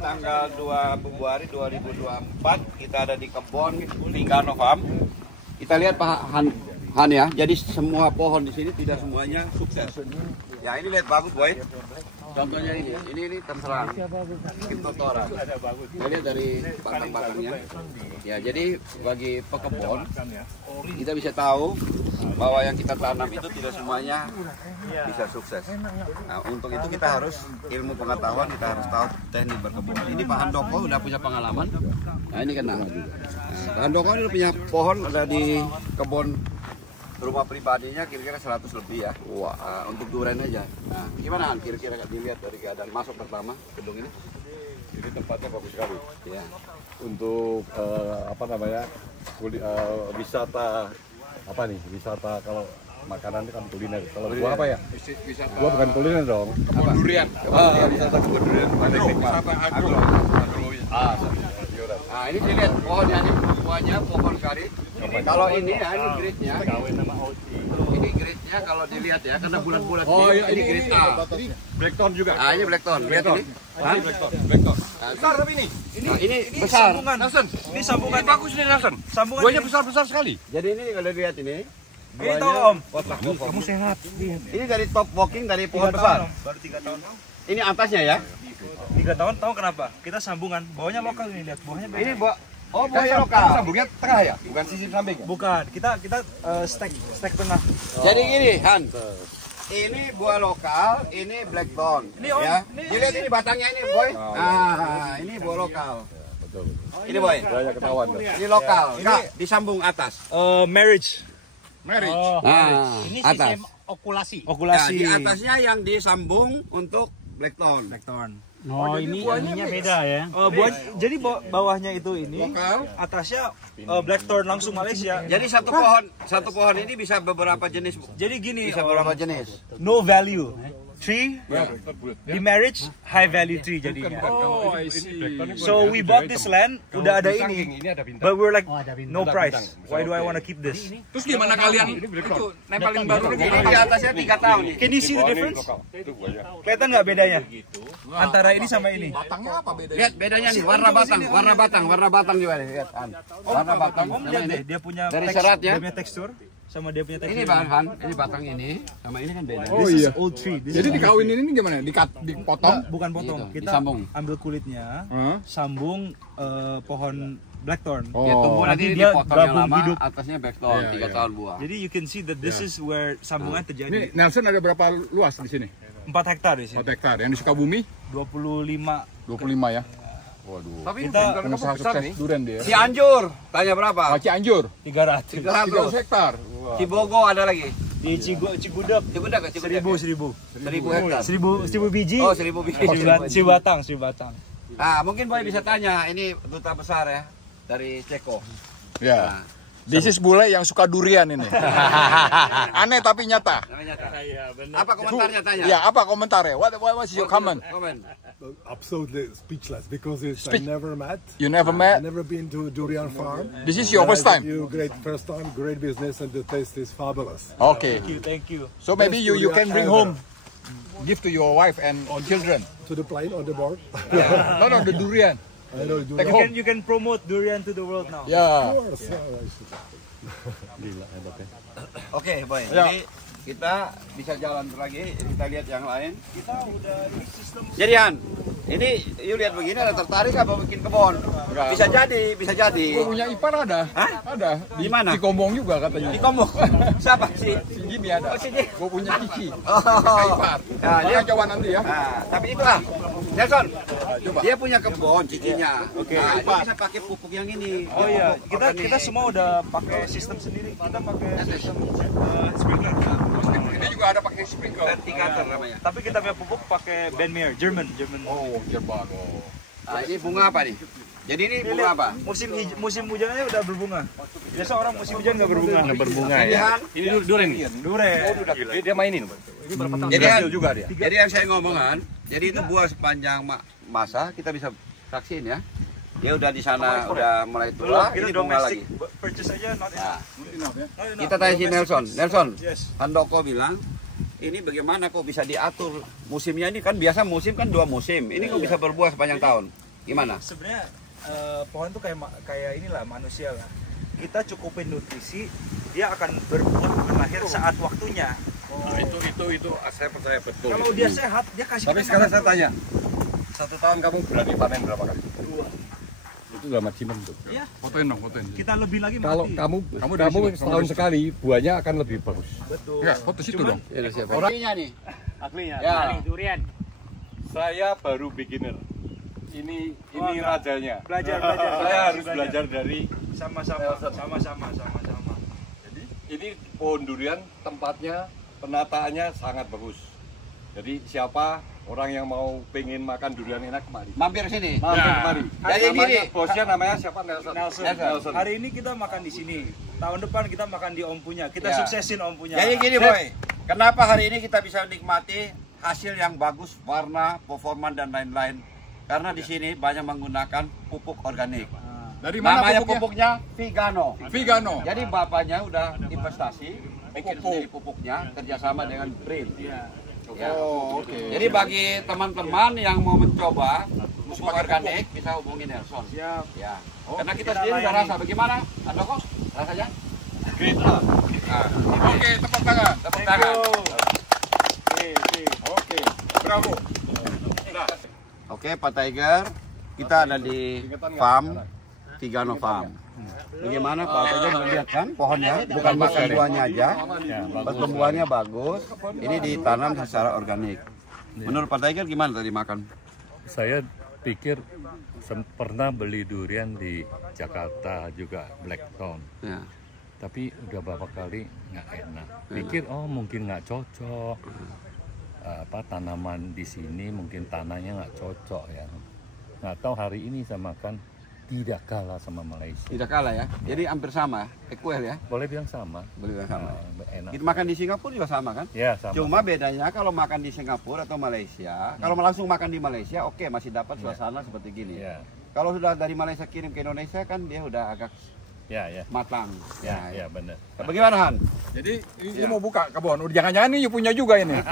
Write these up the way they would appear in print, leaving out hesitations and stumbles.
tanggal 2 Februari 2024 kita ada di kebun Vigano Farm. Kita lihat Pak Han ya. Jadi semua pohon di sini tidak semuanya sukses. Ya ini lihat bagus boy. Contohnya ini terserang Cryptothora. Kita lihat dari batang-batangnya. Ya jadi bagi pekebun kita bisa tahu bahwa yang kita tanam itu tidak semuanya bisa sukses. Nah, untuk itu kita harus ilmu pengetahuan, kita harus tahu teknik berkebun. Ini Pak Handoko udah punya pengalaman. Nah ini kena. Nah, Pak Handoko ini udah punya pohon ada di kebun rumah pribadinya kira-kira 100 lebih ya. Wah, untuk durian aja. Nah, gimana kira-kira dilihat dari keadaan masuk pertama gedung ini? Ini tempatnya bagus sekali. Ya. Untuk apa namanya? Wisata apa nih? Wisata kalau makanan itu kan kuliner. Kalau gua apa ya? Gua bukan kuliner dong. Kebun durian. Wisata kebun durian. Wisata agro. Nah, ini dilihat pohonnya nih, buahnya pohon karet. Kalau ini ya, ini grade-nya. Ini grade-nya kalau dilihat ya, karena bulat-bulat ini grade A. Blackthorn juga. Ah, ini blackthorn. Lihat ini. Blackthorn. Besar tapi ini. Ini besar. Sambungan. Nelson. Ini sambungan. Ini bagus nih Nelson. Sambungan. Buahnya besar-besar sekali. Jadi ini kalau lihat ini. Ini tahu Om. Kamu sehat. Ini dari top walking dari pohon besar. Baru 3 tahun. Ini atasnya ya. 3 tahun, tahu kenapa? Kita sambungan. Bawahnya lokal ini, lihat. Bawahnya beda. Ini buahnya lokal. Sambungnya tengah ya? Bukan sisi samping ya? Bukan. Kita stack tengah. Jadi gini, Han. Ini buah lokal, ini blackthorn. Ini Om, Ya. ini- Dilihat ini batangnya ini, Boy. Nah, ini buah lokal. Betul. Ini, Boy. Banyak ketahuan. Ini lokal. Enggak, disambung atas. Marriage. Marriage. Nah, Ini atas. sistem okulasi. Nah, Okulasi. di atasnya yang disambung untuk blackthorn. Blackthorn. Oh, ini ininya beda ya. Jadi bawahnya itu ini, Lokal. atasnya Blackthorn langsung Malaysia. Jadi satu pohon ini bisa beberapa jenis. Jadi gini, Bisa beberapa jenis. no value tree, di marriage high value tree jadinya. Oh, I see. So we bought this land, udah ada ini, but we're like Oh, ada bintang. no price. Why do I want to keep this? Terus gimana kalian itu nempelin baru lagi? Ini di atasnya 3 tahun nih. Can you see the difference? Kelihatan nggak bedanya antara ini sama ini? Batangnya apa bedanya? Lihat bedanya nih, warna batang juga nih, lihat. Han. Warna batang Om sama lihat ini. deh, dia punya Dari seratnya. dia punya tekstur sama dia punya tekstur. Ini bahan, ini batang ini sama ini kan beda. Oh This is iya. old tree. This Jadi is- dikawinin ini gimana? Dipotong? bukan potong, Gitu, kita disambung. ambil kulitnya, Hah? sambung pohon blackthorn. Oh. Ya, tumbuh nanti Nanti dia dipotong yang gabung lama, hidup. atasnya blackthorn, Iya, 3 iya. tahun buah. Jadi you can see that this is where sambungan Ini terjadi. Nelson ada berapa luas di sini? 4 hektar di 4 sini. hektar. Yang di Sukabumi 25. 25 ya. Waduh. Tapi Kita Pengusaha sukses durian dia. Cianjur, tanya berapa? Cianjur 300. 300. 300 hektar. Cibogo ada lagi. Di Cigudeg Cigudeg ke Cigudeg. 1000 1000 hektar. 1000 biji. Oh, 1000 biji. 1000 batang. Nah, mungkin Boy bisa tanya, ini duta besar ya dari Ceko. Ya. Nah, This is bule yang suka durian ini. Aneh tapi nyata. namanya apa komentarnya tanya? Ya, apa komentarnya? What's your comment? Komen. Absolutely speechless because I never met. You never I met? never been to durian farm. This is your And first I time? think you great first time, great business, and the taste is fabulous. Okay. Thank you. So maybe Best you can durian bring ever. home, give to your wife and children. To the plane on the board. No, the durian. I know Take durian. home. You can promote durian to the world now. Yeah. Of course, yeah, I should. Oke, Boy. Ya. Jadi kita bisa jalan lagi, kita lihat yang lain. Kita udah ini sistem. Jadi Han, ini you lihat begini ada tertarik apa bikin kebun? Bisa jadi, bisa jadi. Gua punya ipar ada. Hah? Ada. Di mana? Di Kombong juga katanya. Di Kombong. Siapa sih? Si Jimmy ada. Oh, si Jimmy. Gua punya Cici. Oh. Ipar. Nah, dia Makanya coba nanti ya. Nah, tapi itulah. Nelson, dia punya kebun cicinya. Oke. Nah, dia bisa pakai pupuk yang ini. Oh iya, Pupuk apa kita nih? semua udah pakai sistem sendiri. Kita pakai sistem sprinkler. Ini juga ada pakai sprinkler. Vertigator namanya. Tapi kita punya pupuk pakai Benmere, German. Oh, Jerman. Oh. Nah, ini bunga apa nih? Jadi ini bunga apa? Musim hujannya udah berbunga. Biasa orang musim hujan nggak berbunga. berbunga Ini Han, Ini durian. Durian. Dia mainin. jadi Han, juga dia. jadi yang saya ngomongan, jadi itu buah sepanjang masa kita bisa saksiin ya. Dia udah di sana udah mulai Belum, tua, kita ini bunga domestic lagi. purchase aja not enough. Kita tanya si Nelson. Nelson, Yes. Handoko bilang, ini bagaimana kok bisa diatur musimnya ini kan biasa musim kan 2 musim. Ini kok bisa berbuah sepanjang tahun? Gimana? Sebenarnya pohon tuh kayak inilah manusia lah. Kita cukupin nutrisi, dia akan berbuah berlahir saat waktunya. Nah, itu saya percaya betul. Kalau dia sehat, dia kasih. Tapi sekarang saya tanya, 1 tahun kamu berani panen berapa kali? 2. Itu udah maksimum tuh. Iya. Fotoin dong, fotoin. Kita lebih lagi Kalau mati. kamu setahun sekali, buahnya akan lebih bagus. Betul. Ya, foto situ dong. Orangnya nih. Aslinya. Ya. Durian. Saya baru beginner. Ini rajanya. Belajar. Saya harus belajar dari. Sama-sama. Jadi ini pohon durian tempatnya, penataannya sangat bagus. Jadi siapa orang yang mau pengen makan durian enak kemari. Mampir sini. Mampir kemari. Jadi gini. Bosnya namanya siapa? Nelson. Hari ini kita makan di sini. Tahun depan kita makan di Om Punya. Kita Ya. suksesin Om Punya. Jadi gini boy, kenapa hari ini kita bisa nikmati hasil yang bagus, warna, performa dan lain-lain? Karena di sini banyak menggunakan pupuk organik. Dari mana Namanya pupuknya? pupuknya Vigano. Vigano. Jadi bapaknya udah investasi, bikin sendiri pupuknya, kerjasama dengan Brin. Ya. Oh, oke. Jadi bagi teman-teman yang mau mencoba pupuk organik bisa hubungi Nelson. Siap. Ya. Karena kita sendiri udah rasa. Bagaimana? Ada kok rasanya? Great. Nah, Oke, tepuk tangan. Tepuk tangan. Oke, bravo. Oke, Pak Tiger, kita ada di farm Vigano Farm. Bagaimana Pak Tiger melihat kan pohonnya? Bukan makan buahnya aja, pertumbuhannya bagus. Ini ditanam secara organik. Menurut Pak Tiger gimana tadi makan? Saya pikir pernah beli durian di Jakarta juga Blackthorn, Ya. tapi udah beberapa kali nggak enak. Pikir mungkin nggak cocok, tanaman di sini mungkin tanahnya nggak cocok ya. Nggak tahu hari ini saya makan tidak kalah sama Malaysia. Tidak kalah ya. Jadi hampir sama, equal ya. Boleh bilang sama. Boleh bilang sama. Enak. Kita makan di Singapura juga sama kan? Ya sama. Cuma bedanya kalau makan di Singapura atau Malaysia, kalau langsung makan di Malaysia, oke masih dapat suasana seperti gini. Ya. Kalau sudah dari Malaysia kirim ke Indonesia kan dia udah agak Ya. matang. Ya benar. Bagaimana Han? Jadi ini mau buka kebun. Jangan-jangan ini punya juga ini.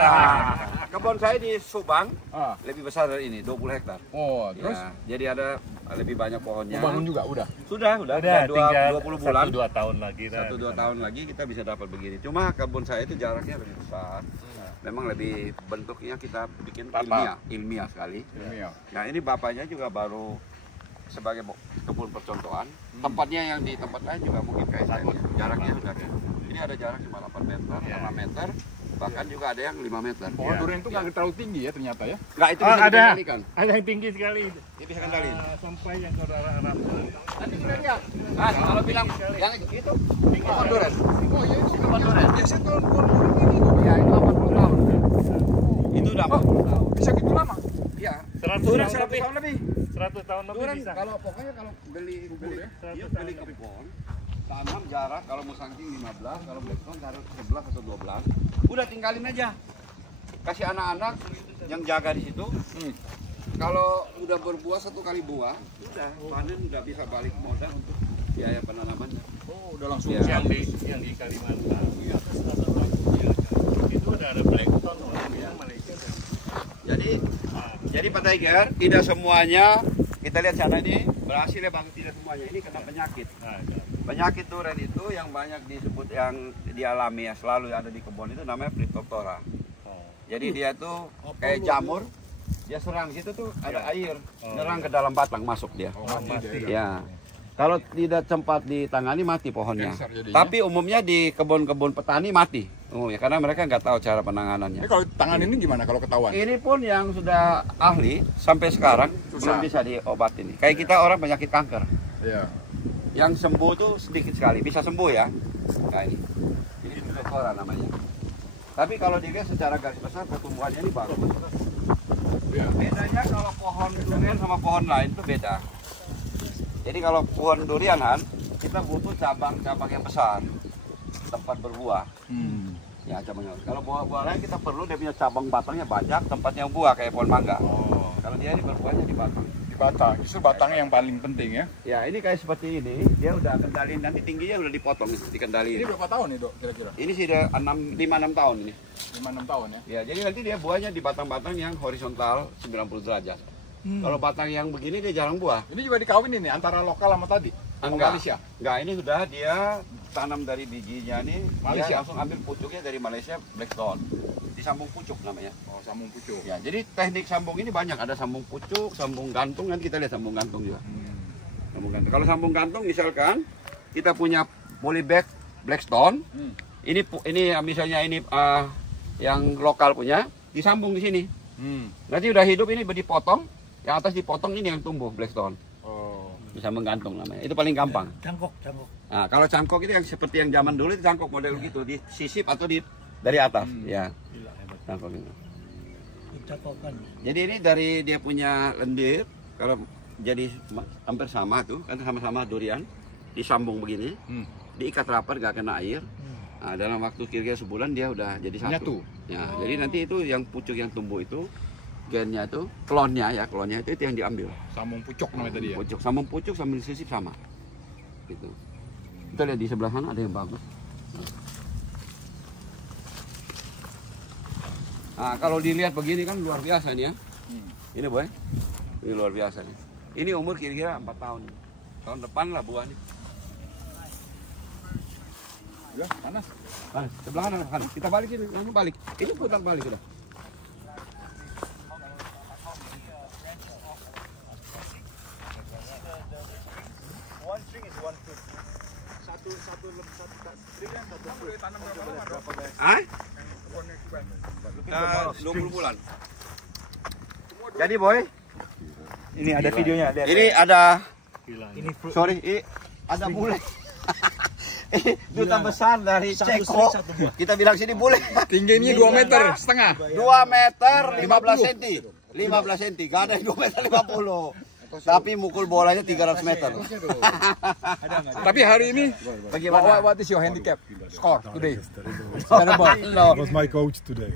Kebun saya di Subang Ah. lebih besar dari ini, 20 hektar. Oh, terus Ya, jadi ada lebih banyak pohonnya. bangun juga udah. Sudah Udah tinggal 20 bulan. 1-2 tahun lagi. 1-2 tahun lagi kita bisa dapat begini. Cuma kebun saya itu jaraknya lebih besar. Memang lebih bentuknya kita bikin ilmiah sekali. Ilmiah. Nah ini bapaknya juga baru sebagai kebun percontohan. Tempatnya yang di tempat lain juga mungkin kayak saya. Jaraknya sudah. Ini ada jarak cuma 8 meter, 5 meter. Bahkan juga ada yang 5 meter. Pohon durian itu nggak terlalu tinggi ya ternyata ya. Enggak, itu bisa dikendalikan. Ada yang tinggi sekali. Ini bisa kendali. Sampai yang ke arah-arah. Nanti sudah lihat. Nah, kalau bilang yang itu pohon durian. Oh iya itu pohon durian. Biasanya kalau pohon durian ini tuh. Ya, itu 80 tahun. Itu udah 80 tahun. Bisa gitu lama. Iya. 100 tahun lebih. 100 tahun lebih Durian bisa. kalau pokoknya kalau beli kebun, tanam jarak kalau musangking 15, kalau blackthorn jarak 11 atau 12. Udah tinggalin aja. Kasih anak-anak yang jaga di situ. Kalau udah berbuah 1 kali buah, udah panen udah bisa balik modal untuk biaya penanamannya. Oh, udah langsung. Ya. Yang di Kalimantan. Itu udah ada Blackthorn orang Malaysia. Jadi Pak Tiger, tidak semuanya kita lihat sana ini berhasil ya Bang, tidak semuanya ini kena penyakit. Penyakit durian itu yang banyak disebut yang dialami ya selalu ada di kebun itu namanya Phytophthora. Jadi dia tuh kayak jamur, dia serang situ tuh ada air, nyerang ke dalam batang masuk dia. Ya. Kalau tidak cepat ditangani mati pohonnya. Tapi umumnya di kebun-kebun petani mati umumnya karena mereka nggak tahu cara penanganannya. Ini kalau tangan ini gimana kalau ketahuan? Ini pun yang sudah ahli sampai sekarang belum bisa diobatin. Kayak kita orang penyakit kanker. Iya. Yang sembuh tuh sedikit sekali, bisa sembuh ya. Nah ini Phytophthora namanya. Tapi kalau dilihat secara garis besar pertumbuhannya ini bagus. Iya. Bedanya kalau pohon durian sama pohon lain itu beda. Jadi kalau pohon durian Han, kita butuh cabang-cabang yang besar, tempat berbuah. Ya cabangnya. Kalau buah-buah lain kita perlu dia punya cabang batangnya banyak, tempatnya buah kayak pohon mangga. Kalau dia ini berbuahnya di batang. Di batang, justru batangnya yang paling penting ya. Ya ini kayak seperti ini, dia udah kendalin nanti tingginya udah dipotong, dikendaliin. Ini berapa tahun nih dok kira-kira? Ini sih udah 5-6 tahun ini. 5-6 tahun ya. Ya jadi nanti dia buahnya di batang-batang yang horizontal 90 derajat. Kalau batang yang begini dia jarang buah. Ini juga dikawinin nih antara lokal sama tadi. Sama Malaysia. Enggak, ini sudah dia tanam dari bijinya nih. Malaysia. Dia langsung ambil pucuknya dari Malaysia, Blackstone. Disambung pucuk namanya. Oh, sambung pucuk. Ya, jadi teknik sambung ini banyak. Ada sambung pucuk, sambung gantung, kan kita lihat sambung gantung juga. Sambung gantung. Kalau sambung gantung misalkan kita punya polybag Blackstone. Ini misalnya ini yang lokal punya, disambung di sini. Nanti udah hidup ini dipotong, yang atas dipotong, ini yang tumbuh Blackstone. Oh. Bisa menggantung namanya. Itu paling gampang. Cangkok. Nah, kalau cangkok itu yang seperti yang zaman dulu itu cangkok model gitu, disisip atau dari atas, ya. Cangkok itu. Jadi ini dari dia punya lendir, kalau jadi hampir sama tuh, kan sama-sama durian, disambung begini, diikat rapat gak kena air. Nah, dalam waktu kira-kira sebulan dia udah jadi satu. Nyatu. Ya, jadi nanti itu yang pucuk yang tumbuh itu, gennya itu, klonnya itu yang diambil. Sambung pucuk namanya tadi ya. Pucuk, sambung pucuk sambil sisip sama. Gitu. Kita lihat di sebelah sana ada yang bagus. Nah, kalau dilihat begini kan luar biasa nih ya. Ini boy, ini luar biasa nih. Ini umur kira-kira 4 tahun. Tahun depan lah buahnya. Ya, panas. Sebelah kanan. Kita balik ini, langsung balik. Ini putar balik sudah. One string is one foot. Satu string kan satu foot. Tanam berapa lama? 20 bulan. Jadi boy, Ini ada videonya. Lihat. ini ada, Ini fruit. sorry, ini ada bule. Duta besar dari Ceko. Kita bilang sini bule. Tingginya 2 meter setengah. 2 meter 15 cm. 15 cm, gak ada yang 2 meter 50. Tapi mukul bolanya 300 meter. Tapi hari ini Bagaimana? what is your handicap score today? That was my coach today.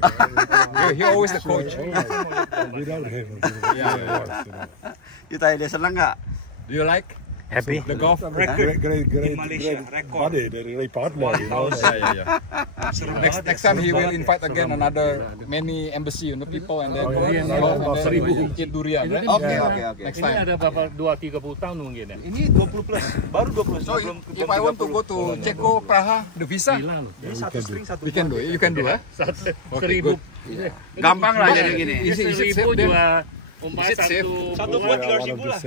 He always the coach. Without him, You tanya dia senang nggak? Do you like Happy? the golf? great Malaysia, record. buddy, the partner. You know? Next time he will invite again another many embassy, people, and then eat durian, right? Oke. Next Ini time. ada berapa 2-30 tahun mungkin ya? Ini 20 plus. Baru 20. So Belum if I want to go to Ceko, Praha, the visa, Gila loh. Ini satu string satu. we can do it. You can do it. 1000. Gampang lah jadi gini. Is it 1000 safe then? juga umpamanya Is it safe? Satu buat 300 ribu lah.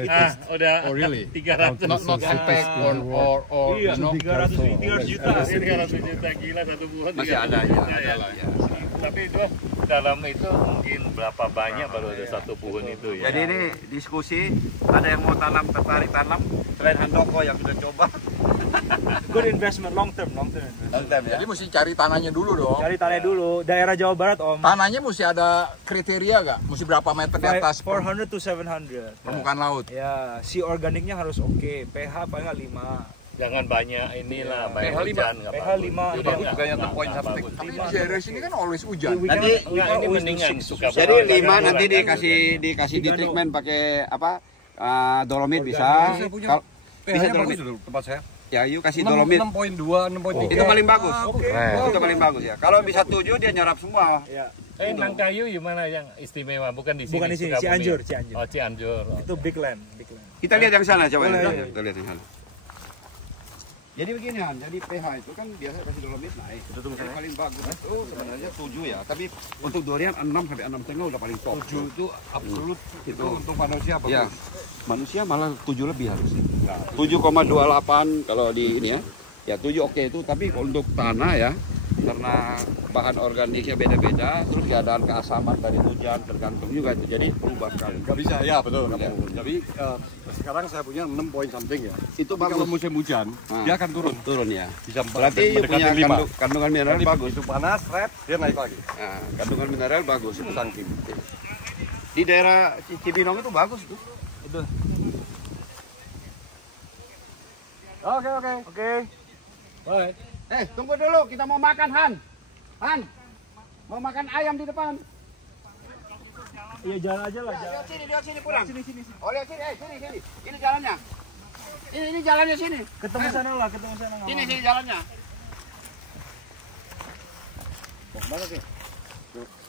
udah Oh really? 300 Not impact or Iya, you know. 300 juta. 300 juta gila satu bulan. Masih ada ya. Tapi itu dalam itu mungkin berapa banyak baru ada satu pohon itu ya. Jadi ini diskusi, ada yang mau tertarik tanam selain Handoko yang sudah coba. Good investment, long term investment. Jadi mesti cari tanahnya dulu dong. Cari tanah dulu, daerah Jawa Barat Om. Tanahnya mesti ada kriteria gak? Mesti berapa meter di atas 400 to 700. permukaan laut? Ya, si organiknya harus oke. pH paling 5. Jangan banyak inilah, banyak pH 5. hujan nggak pH bagus. 5. Jadi Bagus nggak- juga yang nggak- terpoint nggak something. bagus. Tapi di daerah sini kan always hujan. Nanti Enggak, ini mendingan suka jadi bawah, 5 kan nanti bulan, dikasih di treatment pakai apa? Dolomit bisa. Bisa dolomit tempat saya. Ya, yuk kasih dolomit. 6.2, 6.3. Itu paling bagus. Keren. Itu paling bagus ya. Kalau bisa 7 dia nyerap semua. Ya. Nangkayu gimana yang istimewa? Bukan di sini. Bukan di sini, Sukabumi. Cianjur. Oh, Cianjur. Itu big land. Kita lihat yang sana coba. Boleh. Kita lihat yang sana. Jadi begini Han, jadi pH itu kan biasa kasih dolomit naik. Itu paling bagus itu sebenarnya 7 ya. Tapi untuk durian 6 sampai 6,5 udah paling top. 7 itu absolut Itu untuk manusia bagus. Ya. Manusia malah 7 lebih harusnya. 7,28 kalau di ini ya. Ya 7 oke itu, tapi untuk tanah ya karena bahan organiknya beda-beda, terus keadaan keasaman dari hujan tergantung juga itu. Jadi berubah sekali. Nggak bisa, ya betul. Ya. Jadi sekarang saya punya 6 poin something ya. Itu Tapi kalau musim hujan, dia akan turun. Turun ya. Bisa Berarti mendekati punya 5. kandungan mineral Jadi bagus. begitu panas, red, dia naik lagi. Nah, kandungan mineral bagus itu. Sangking. Di daerah Cibinong itu bagus tuh. Oke. Tunggu dulu, kita mau makan Han. Han, mau makan ayam di depan. Iya, jalan aja lah, jalan. Lihat sini pulang. Sini. Oh, lihat sini, sini. Ini jalannya. Ini jalannya sini. Ketemu sana lah. Sini jalannya.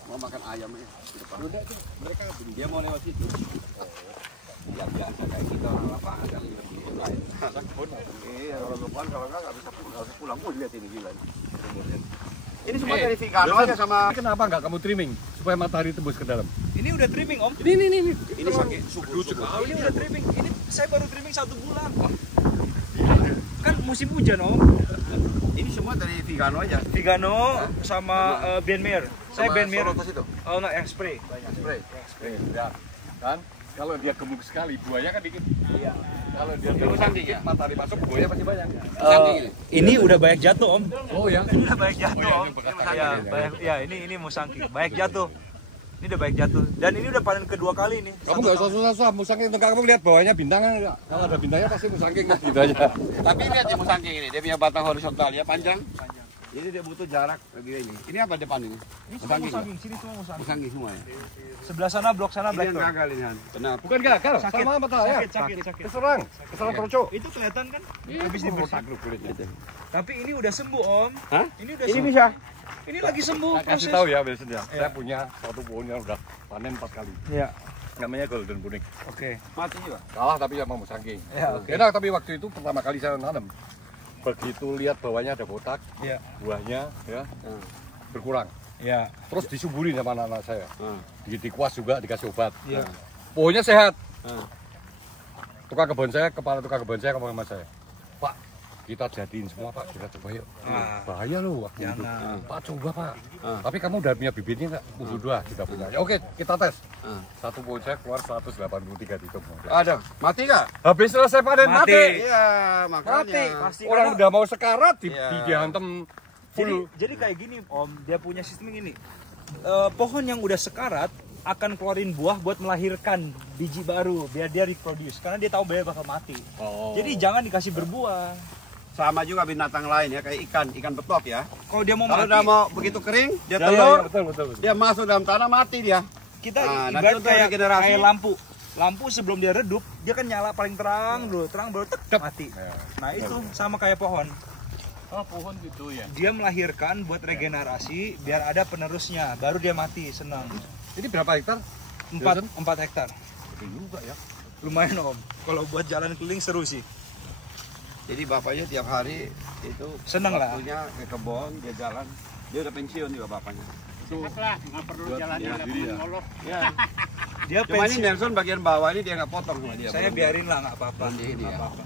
mau makan ayam ya di depan. Udah tuh, mereka dia mau lewat situ. Ya biasa kayak kita orang lapangan kali ini. Iya, orang depan kalau nggak bisa pulang pun lihat ini gila. Ini semua dari Vigano aja sama. Kenapa nggak kamu trimming supaya matahari tembus ke dalam? Ini udah trimming Om. Ini pakai suku. Ini udah trimming. Ini saya baru trimming 1 bulan. Kan musim hujan Om. Ini semua dari Vigano aja. Vigano sama Benmer. Saya Benmer. Oh enggak, yang spray. Spray. Ya, kan? Kalau dia gemuk sekali, buaya kan dikit. Iya. Kalau dia Musangking ya? matahari masuk, buaya pasti banyak. Ini udah banyak jatuh Om. Oh ya? Ini udah banyak jatuh Om. ya? Ya, ini musangking. Banyak jatuh. Ini udah banyak jatuh. Dan ini udah panen kedua kali nih. Kamu nggak usah susah-susah, musangking itu kamu lihat bawahnya bintangnya nggak? Kalau ada bintangnya pasti musangking gitu aja. Tapi lihat ya musangking ini, dia punya batang horizontal ya panjang. Jadi dia butuh jarak begini. Ini apa depan ini? Ini semua musangking, sini semua musangking. Musangking semua ya. Sebelah sana blok sana Ini yang blackthorn. gagal ini Han. Kenapa? Bukan gagal, Sakit. sama mata ya. Sakit. Keserang troco. Itu kelihatan kan? Iya, Habis dibersihin. kulitnya. Tapi ini udah sembuh Om. Hah? Ini udah Ini sembuh. bisa. Ini lagi sembuh Kasih proses. tahu ya biasanya. Saya punya satu pohon yang udah panen 4 kali. Iya. Namanya golden kuning. Oke. Mati juga. Kalah tapi sama musangking. Ya, oke. Enak, tapi waktu itu pertama kali saya nanam. Begitu lihat bawahnya ada kotak, Iya. buahnya ya berkurang. Iya. Terus disuburin sama anak-anak saya. Dikuas juga, dikasih obat. Iya. Pohonnya sehat. Tukang kebun saya, kepala tukang kebun saya ngomong sama saya, Pak, kita jadiin semua Pak, kita coba yuk. Bahaya loh waktu itu. Pak coba Pak. Tapi kamu udah punya bibitnya nggak? Udah, sudah punya. Ya, oke, kita tes. Satu pohon saya keluar 183 titik. Ada. Mati nggak? Habis selesai panen mati. Iya, makanya. Mati. Pasti, Orang karena- udah mau sekarat Iya. dihantem full. Jadi kayak gini Om, dia punya sistem gini. Pohon yang udah sekarat akan keluarin buah buat melahirkan biji baru biar dia reproduce karena dia tahu dia bakal mati. Jadi jangan dikasih berbuah. Sama juga binatang lain ya, kayak ikan betok ya. Kalau dia mau Kalau mati, udah mau begitu kering, dia Ya, telur, betul. dia masuk dalam tanah mati dia. kita nanti ibarat untuk kayak regenerasi. lampu. Lampu sebelum dia redup, dia kan nyala paling terang dulu, terang baru tek mati. Nah itu sama kayak pohon. Oh, pohon gitu ya. Dia melahirkan buat regenerasi biar ada penerusnya, baru dia mati senang. Ini berapa hektar? 4 hektar. Juga ya. Lumayan Om. Kalau buat jalan keliling seru sih. Jadi bapaknya tiap hari itu Seneng lah. waktunya ke kebun, dia jalan. Dia udah pensiun juga bapaknya. Enak lah, nggak perlu jalan-jalan ngolok. Ya. Dia Cuma ini pensiun. Nelson bagian bawah ini dia nggak potong sama dia. Saya biarin lah nggak apa-apa. Ini Nggak ya. apa-apa.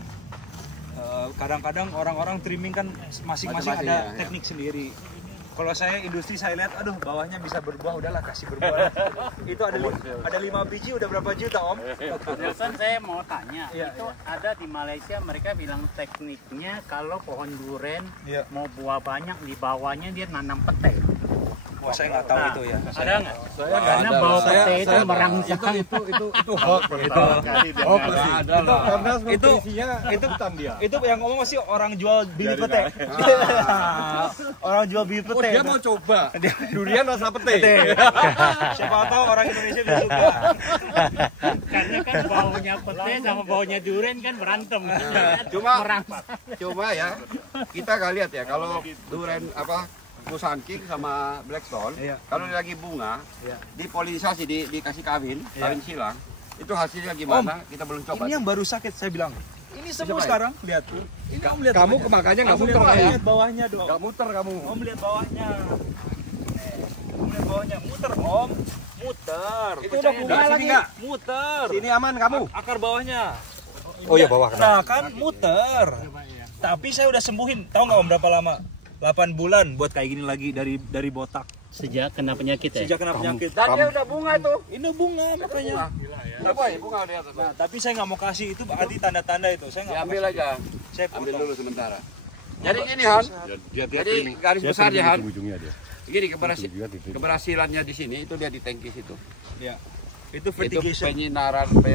Kadang-kadang orang-orang trimming kan masing-masing Masing-masing, ada ya. teknik sendiri. Kalau saya industri saya lihat, aduh bawahnya bisa berbuah, udahlah kasih berbuah. Itu ada 5 biji udah berapa juta Om? Nelson, saya mau tanya, Iya, itu ada di Malaysia mereka bilang tekniknya kalau pohon duren Iya. mau buah banyak di bawahnya dia nanam pete. Wah saya nggak tahu Nah, itu ya. Ada nggak? Karena bawah Saya- pete itu saya- merangsang. Itu hoax itu. Hoax sih. ada lah. Karena Itu- nutrisinya itu- hutan dia. Itu yang ngomong pasti orang jual bibit Dari pete. Orang jual bibit Oh, pete. dia mau coba durian rasa pete. Siapa tahu orang Indonesia bisa suka. Karena kan baunya pete sama baunya duren kan berantem. Cuma Merangsang. Cuma ya kita nggak lihat ya kalau duren apa musangking sama blackstone Iya. kalau dia lagi bunga Iya. dipolinisasi dikasih kawin Iya. kawin silang itu hasilnya gimana kita belum coba. Ini yang baru sakit saya bilang. Ini sembuh Coba ya? sekarang, lihat. Ini Om lihat. Kamu bawahnya. kemakanya nggak Kamu muter lihat, ya? lihat bawahnya dong. Nggak muter kamu. Om lihat bawahnya. Om lihat bawahnya, muter Om. Muter. Itu udah bunga Sini lagi. nggak? Muter. Ini aman kamu. Akar bawahnya. Oh iya bawah kena. Nah kan muter. Tapi saya udah sembuhin. Tahu nggak Om berapa lama? 8 bulan buat kayak gini lagi dari botak. Sejak kena penyakit ya? Sejak kena penyakit. Dan dia udah bunga itu. Ini bunga makanya. Coba ya bunga di atas. Nah, tapi saya nggak mau kasih itu berarti tanda-tanda itu. Saya nggak mau Diambil kasih. aja. Saya Ambil potong. dulu sementara. Jadi gini Han. Dia Jadi garis besarnya Han. ujungnya dia. Gini keberhasilannya di sini itu dia di tangki situ. Ya. Itu Itu fertigation.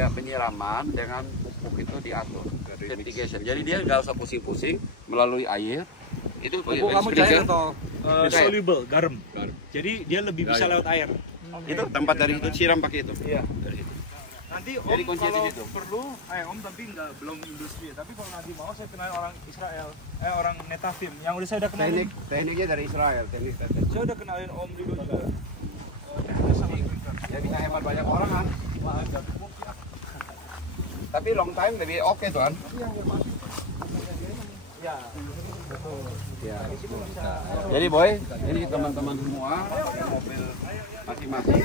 penyiraman dengan pupuk itu diatur. Fertigation. Jadi dia nggak usah pusing-pusing melalui air. Itu Pupuk kamu cair atau Cair. Soluble, garam. Jadi dia lebih bisa lewat air. itu tempat dari itu siram pakai itu. Iya. Dari situ. Nanti Om Jadi kunci di kalau situ. perlu, Om tapi belum industri. Tapi kalau nanti mau saya kenalin orang Israel, orang Netafim yang saya udah kenalin. Tekniknya dari Israel, teknik tetes. Saya udah kenalin Om juga. Ya bisa hemat banyak orang kan. Tapi long time lebih oke tuh kan. Ya. Jadi boy, ini teman-teman semua mobil masing-masing.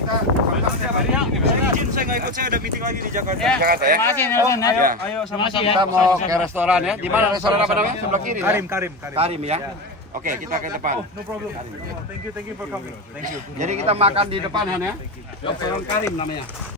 Kita Izin saya nggak ikut, saya ada meeting lagi di Jakarta. Jakarta ya. Terima kasih Nelson. Ya. Ayo sama-sama. Kita mau ke restoran ya. Di mana restoran apa namanya? Sebelah kiri. ya? Karim. Karim ya. Oke, kita ke depan. No problem. Thank you for coming. Thank you. Jadi kita makan di depan Han ya. Restoran Karim namanya.